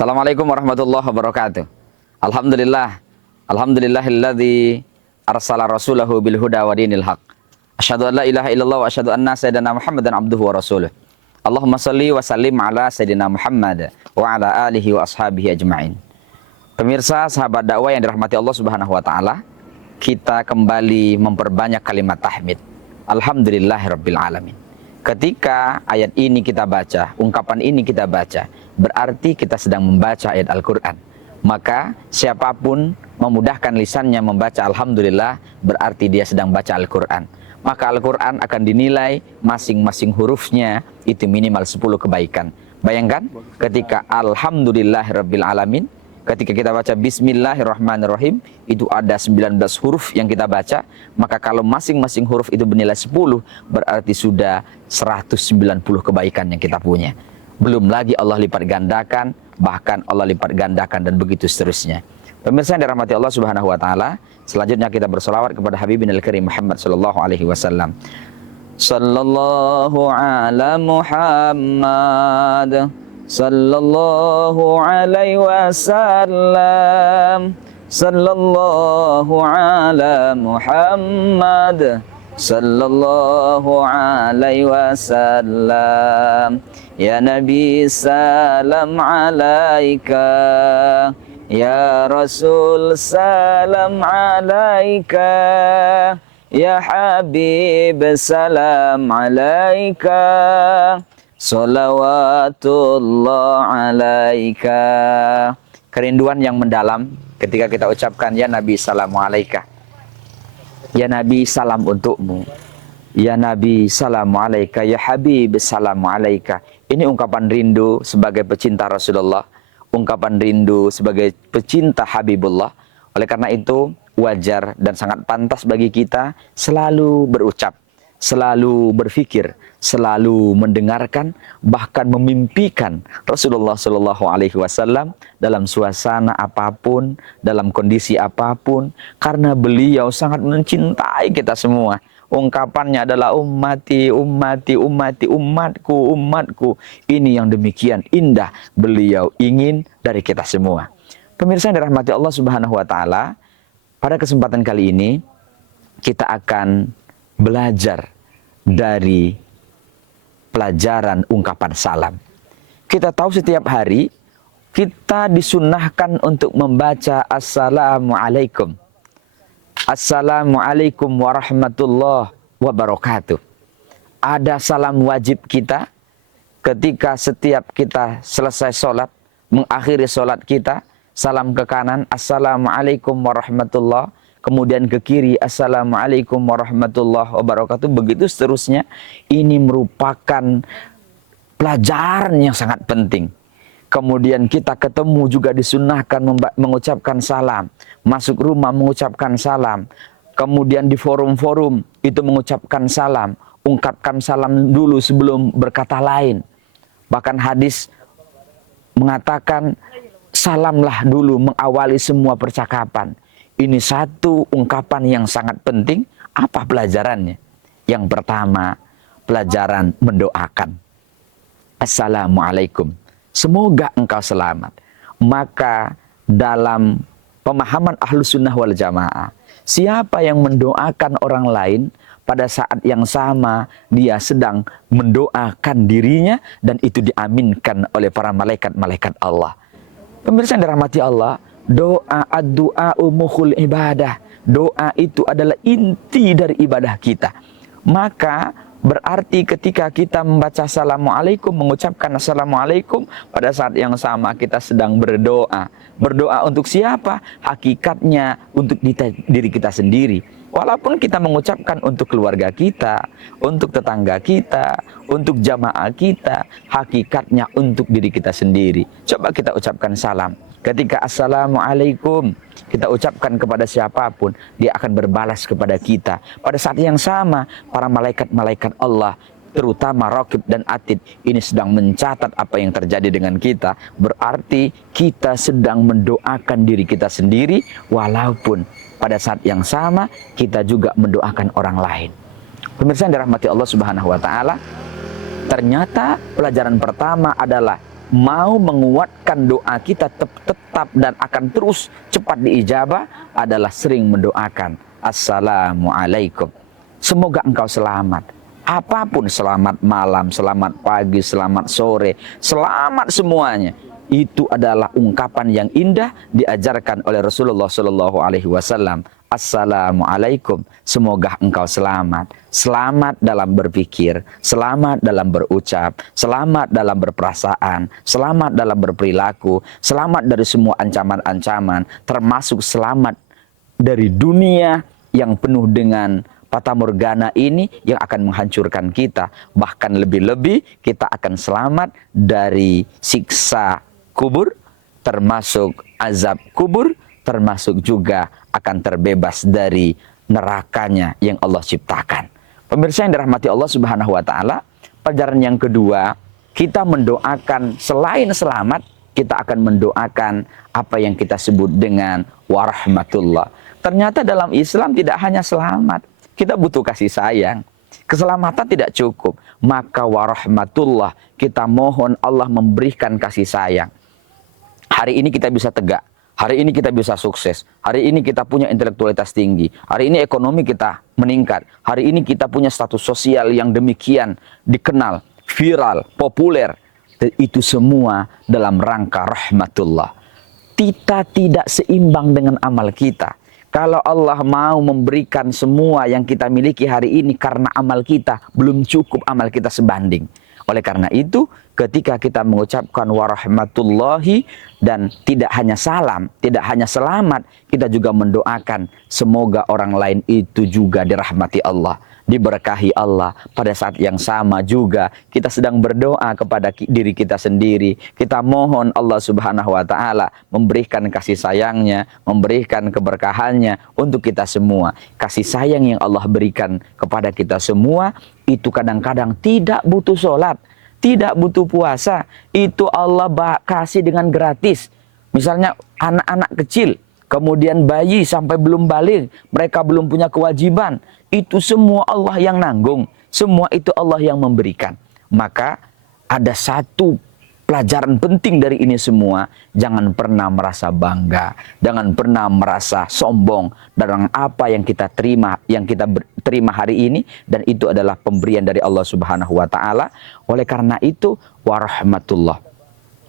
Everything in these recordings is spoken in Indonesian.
Assalamualaikum warahmatullahi wabarakatuh. Alhamdulillah. Alhamdulillahilladzi arsala rasulahu bil huda wa dinil haq. Asyhadu an la ilaha illallah wa asyhadu anna sayyidina Muhammadan abduhu wa rasuluh. Allahumma salli wa sallim ala sayyidina Muhammad wa ala alihi wa ashabihi ajma'in. Pemirsa, sahabat dakwah yang dirahmati Allah Subhanahu wa taala, kita kembali memperbanyak kalimat tahmid. Alhamdulillahirabbil alamin. Ketika ayat ini kita baca, ungkapan ini kita baca, berarti kita sedang membaca ayat Al-Quran. Maka siapapun memudahkan lisannya membaca Alhamdulillah, berarti dia sedang baca Al-Quran. Maka Al-Quran akan dinilai masing-masing hurufnya itu minimal 10 kebaikan. Bayangkan ketika Alhamdulillahirabbil alamin, ketika kita baca Bismillahirrahmanirrahim, itu ada 19 huruf yang kita baca. Maka kalau masing-masing huruf itu bernilai 10, berarti sudah 190 kebaikan yang kita punya. Belum lagi Allah lipat gandakan, bahkan Allah lipat gandakan dan begitu seterusnya. Pemirsa yang dirahmati Allah Subhanahu wa taala, selanjutnya kita bersolawat kepada Habibina al-Karim Muhammad sallallahu alaihi wasallam. Sallallahu ala Muhammad sallallahu alaihi wasallam. Sallallahu ala Muhammad sallallahu alaihi wasallam. Ya Nabi salam alaika, ya Rasul salam alaika, ya Habib salam alaika, salawatullah alaika. Kerinduan yang mendalam ketika kita ucapkan ya Nabi salam alaika, ya Nabi salam untukmu, ya Nabi salam alaika, ya Habib salam alaika. Ini ungkapan rindu sebagai pecinta Rasulullah, ungkapan rindu sebagai pecinta Habibullah. Oleh karena itu wajar dan sangat pantas bagi kita selalu berucap, selalu berfikir, selalu mendengarkan, bahkan memimpikan Rasulullah Shallallahu Alaihi Wasallam dalam suasana apapun, dalam kondisi apapun, karena beliau sangat mencintai kita semua. Ungkapannya adalah ummati, ummati, ummati, umatku, umatku. Ini yang demikian indah beliau ingin dari kita semua. Pemirsa yang dirahmati Allah Subhanahu wa taala, pada kesempatan kali ini kita akan belajar dari pelajaran ungkapan salam. Kita tahu setiap hari kita disunnahkan untuk membaca Assalamualaikum. Assalamualaikum warahmatullahi wabarakatuh. Ada salam wajib kita ketika setiap kita selesai sholat, mengakhiri sholat kita, salam ke kanan, Assalamualaikum warahmatullahi, kemudian ke kiri, Assalamualaikum warahmatullahi wabarakatuh, begitu seterusnya. Ini merupakan pelajaran yang sangat penting. Kemudian kita ketemu juga disunnahkan mengucapkan salam. Masuk rumah mengucapkan salam. Kemudian di forum-forum itu mengucapkan salam. Ungkapkan salam dulu sebelum berkata lain. Bahkan hadis mengatakan salamlah dulu mengawali semua percakapan. Ini satu ungkapan yang sangat penting. Apa pelajarannya? Yang pertama, pelajaran mendoakan. Assalamualaikum, semoga engkau selamat. Maka dalam pemahaman Ahlus Sunnah wal Jamaah, siapa yang mendoakan orang lain, pada saat yang sama dia sedang mendoakan dirinya, dan itu diaminkan oleh para malaikat-malaikat Allah. Pemirsa yang dirahmati Allah, doa ad-du'a'u mukhul ibadah. Doa itu adalah inti dari ibadah kita. Maka berarti ketika kita membaca Assalamualaikum, mengucapkan Assalamualaikum, pada saat yang sama kita sedang berdoa. Berdoa untuk siapa? Hakikatnya untuk diri kita sendiri. Walaupun kita mengucapkan untuk keluarga kita, untuk tetangga kita, untuk jamaah kita, hakikatnya untuk diri kita sendiri. Coba kita ucapkan salam. Ketika Assalamualaikum kita ucapkan kepada siapapun, dia akan berbalas kepada kita. Pada saat yang sama, para malaikat-malaikat Allah, terutama Raqib dan Atid, ini sedang mencatat apa yang terjadi dengan kita. Berarti kita sedang mendoakan diri kita sendiri, walaupun pada saat yang sama kita juga mendoakan orang lain. Pemirsa yang dirahmati Allah Subhanahu wa taala, ternyata pelajaran pertama adalah mau menguatkan doa kita tetap dan akan terus cepat diijabah adalah sering mendoakan Assalamualaikum. Semoga engkau selamat. Apapun, selamat malam, selamat pagi, selamat sore, selamat semuanya. Itu adalah ungkapan yang indah diajarkan oleh Rasulullah Shallallahu Alaihi Wasallam. Assalamualaikum, semoga engkau selamat. Selamat dalam berpikir, selamat dalam berucap, selamat dalam berperasaan, selamat dalam berperilaku, selamat dari semua ancaman-ancaman, termasuk selamat dari dunia yang penuh dengan fata morgana ini yang akan menghancurkan kita. Bahkan lebih-lebih kita akan selamat dari siksa kubur, termasuk azab kubur, termasuk juga akan terbebas dari nerakanya yang Allah ciptakan. Pemirsa yang dirahmati Allah Subhanahu wa taala, pelajaran yang kedua, kita mendoakan selain selamat, kita akan mendoakan apa yang kita sebut dengan warahmatullah. Ternyata dalam Islam tidak hanya selamat, kita butuh kasih sayang. Keselamatan tidak cukup, maka warahmatullah, kita mohon Allah memberikan kasih sayang. Hari ini kita bisa tegak, hari ini kita bisa sukses, hari ini kita punya intelektualitas tinggi, hari ini ekonomi kita meningkat, hari ini kita punya status sosial yang demikian dikenal, viral, populer. Dan itu semua dalam rangka rahmatullah. Kita tidak seimbang dengan amal kita. Kalau Allah mau memberikan semua yang kita miliki hari ini karena amal kita, belum cukup amal kita sebanding. Oleh karena itu, ketika kita mengucapkan warahmatullahi dan tidak hanya salam, tidak hanya selamat, kita juga mendoakan semoga orang lain itu juga dirahmati Allah, diberkahi Allah. Pada saat yang sama juga kita sedang berdoa kepada diri kita sendiri. Kita mohon Allah Subhanahu wa taala memberikan kasih sayangnya, memberikan keberkahannya untuk kita semua. Kasih sayang yang Allah berikan kepada kita semua itu kadang-kadang tidak butuh sholat, tidak butuh puasa. Itu Allah kasih dengan gratis. Misalnya anak-anak kecil, kemudian bayi sampai belum balik, mereka belum punya kewajiban. Itu semua Allah yang nanggung. Semua itu Allah yang memberikan. Maka ada satu pelajaran penting dari ini semua. Jangan pernah merasa bangga. Jangan pernah merasa sombong dalam apa yang kita terima, terima hari ini. Dan itu adalah pemberian dari Allah Subhanahu wa ta'ala. Oleh karena itu, warahmatullah.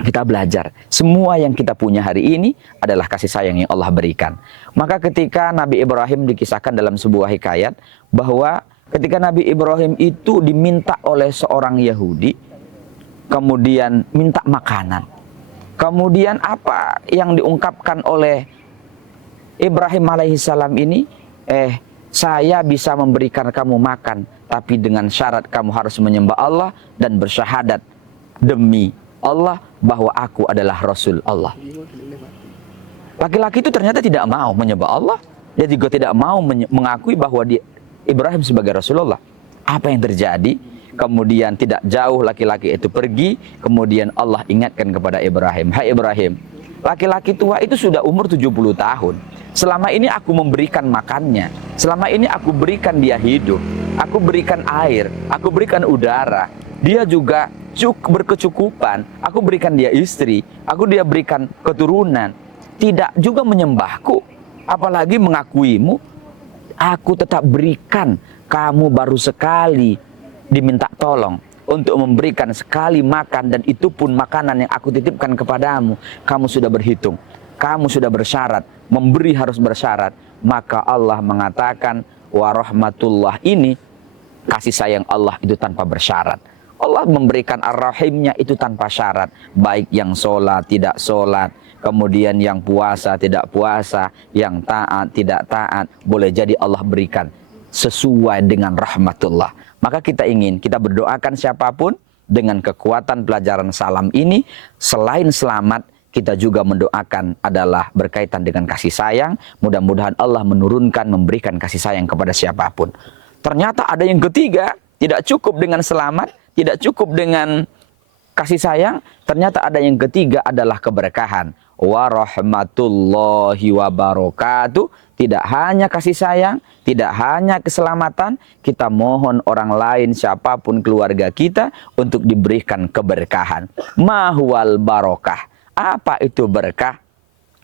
Kita belajar, semua yang kita punya hari ini adalah kasih sayang yang Allah berikan. Maka ketika Nabi Ibrahim dikisahkan dalam sebuah hikayat, bahwa ketika Nabi Ibrahim itu diminta oleh seorang Yahudi, kemudian minta makanan. Kemudian apa yang diungkapkan oleh Ibrahim alaihissalam ini? Saya bisa memberikan kamu makan, tapi dengan syarat kamu harus menyembah Allah dan bersyahadat demi Allah bahwa aku adalah Rasul Allah. Laki-laki itu ternyata tidak mau menyembah Allah. Dia juga tidak mau mengakui bahwa Ibrahim sebagai Rasulullah. Apa yang terjadi? Kemudian tidak jauh laki-laki itu pergi. Kemudian Allah ingatkan kepada Ibrahim, hai Ibrahim, laki-laki tua itu sudah umur 70 tahun. Selama ini aku memberikan makannya. Selama ini aku berikan dia hidup. Aku berikan air. Aku berikan udara. Dia juga berkecukupan. Aku berikan dia istri. Dia berikan keturunan. Tidak juga menyembahku, apalagi mengakuimu. Aku tetap berikan. Kamu baru sekali diminta tolong untuk memberikan sekali makan, dan itu pun makanan yang aku titipkan kepadamu. Kamu sudah berhitung, kamu sudah bersyarat. Memberi harus bersyarat. Maka Allah mengatakan warahmatullah ini, kasih sayang Allah itu tanpa bersyarat. Allah memberikan ar-rahimnya itu tanpa syarat. Baik yang sholat, tidak sholat, kemudian yang puasa, tidak puasa, yang taat, tidak taat, boleh jadi Allah berikan sesuai dengan rahmatullah. Maka kita berdoakan siapapun dengan kekuatan pelajaran salam ini. Selain selamat, kita juga mendoakan adalah berkaitan dengan kasih sayang. Mudah-mudahan Allah menurunkan, memberikan kasih sayang kepada siapapun. Ternyata ada yang ketiga, tidak cukup dengan selamat, tidak cukup dengan kasih sayang. Ternyata ada yang ketiga adalah keberkahan. warahmatullahi wabarakatuh. Tidak hanya kasih sayang, tidak hanya keselamatan, kita mohon orang lain siapapun keluarga kita untuk diberikan keberkahan. Mahwal barokah. Apa itu berkah?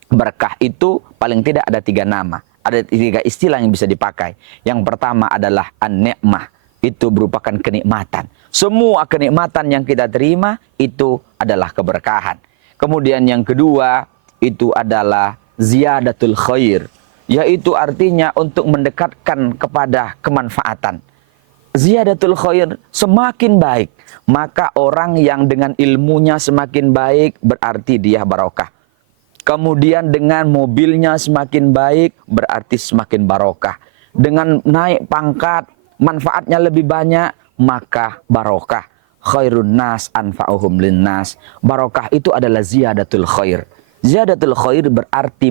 Berkah itu paling tidak ada 3 nama. Ada 3 istilah yang bisa dipakai. Yang pertama adalah an-ni'mah. Itu merupakan kenikmatan. Semua kenikmatan yang kita terima itu adalah keberkahan. Kemudian yang kedua itu adalah ziyadatul khair. Yaitu artinya untuk mendekatkan kepada kemanfaatan. Ziyadatul khair, semakin baik. Maka orang yang dengan ilmunya semakin baik berarti dia barokah. Kemudian dengan mobilnya semakin baik berarti semakin barokah. Dengan naik pangkat, manfaatnya lebih banyak, maka barokah. Khairun nas anfa'uhum linnas. Barokah itu adalah ziyadatul khair. Ziyadatul khair berarti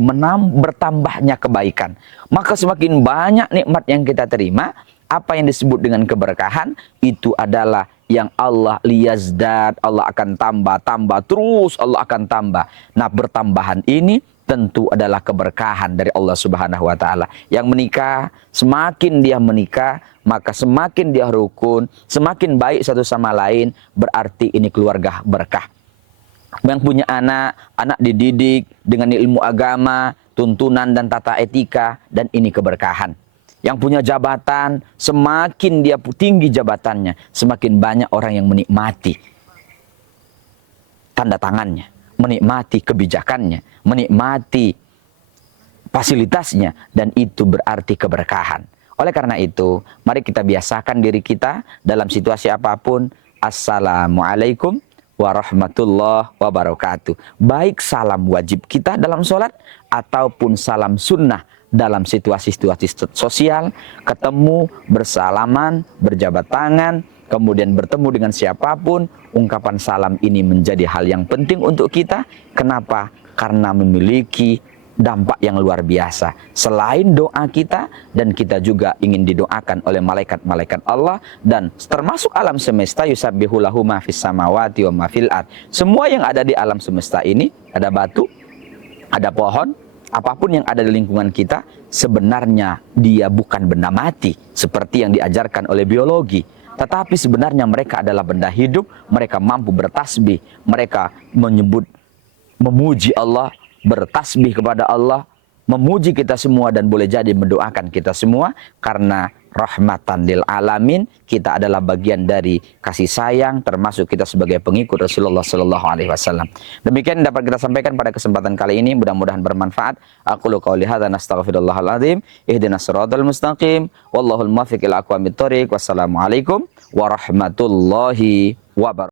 bertambahnya kebaikan. Maka semakin banyak nikmat yang kita terima, apa yang disebut dengan keberkahan, itu adalah yang Allah liyazdad, Allah akan tambah terus, Allah akan tambah. Nah, bertambahan ini tentu adalah keberkahan dari Allah Subhanahu wa taala. Yang menikah, semakin dia menikah, maka semakin dia rukun, semakin baik satu sama lain, berarti ini keluarga berkah. Yang punya anak dididik dengan ilmu agama, tuntunan dan tata etika, dan ini keberkahan. Yang punya jabatan, semakin dia tinggi jabatannya, semakin banyak orang yang menikmati tanda tangannya, menikmati kebijakannya, menikmati fasilitasnya, dan itu berarti keberkahan. Oleh karena itu, mari kita biasakan diri kita dalam situasi apapun. Assalamualaikum warahmatullahi wabarakatuh. Baik salam wajib kita dalam sholat ataupun salam sunnah dalam situasi-situasi sosial, ketemu, bersalaman, berjabat tangan, kemudian bertemu dengan siapapun, ungkapan salam ini menjadi hal yang penting untuk kita. Kenapa? Karena memiliki dampak yang luar biasa. Selain doa kita, dan kita juga ingin didoakan oleh malaikat-malaikat Allah, dan termasuk alam semesta, yusabbihu lahu ma fis samawati wa ma fil ard. Semua yang ada di alam semesta ini, ada batu, ada pohon, apapun yang ada di lingkungan kita, sebenarnya dia bukan benda mati seperti yang diajarkan oleh biologi. Tetapi sebenarnya mereka adalah benda hidup, mereka mampu bertasbih, mereka memuji Allah, bertasbih kepada Allah, memuji kita semua, dan boleh jadi mendoakan kita semua, karena rahmatan lil alamin, kita adalah bagian dari kasih sayang, termasuk kita sebagai pengikut Rasulullah sallallahu alaihi wasallam. Demikian dapat kita sampaikan pada kesempatan kali ini, mudah-mudahan bermanfaat. Aqulu qouli hadza nastaghfirullahal azim, ihdinas siratal mustaqim, wallahul muwaffiq ila aqwamit thoriq. Wassalamualaikum warahmatullahi wabarakatuh.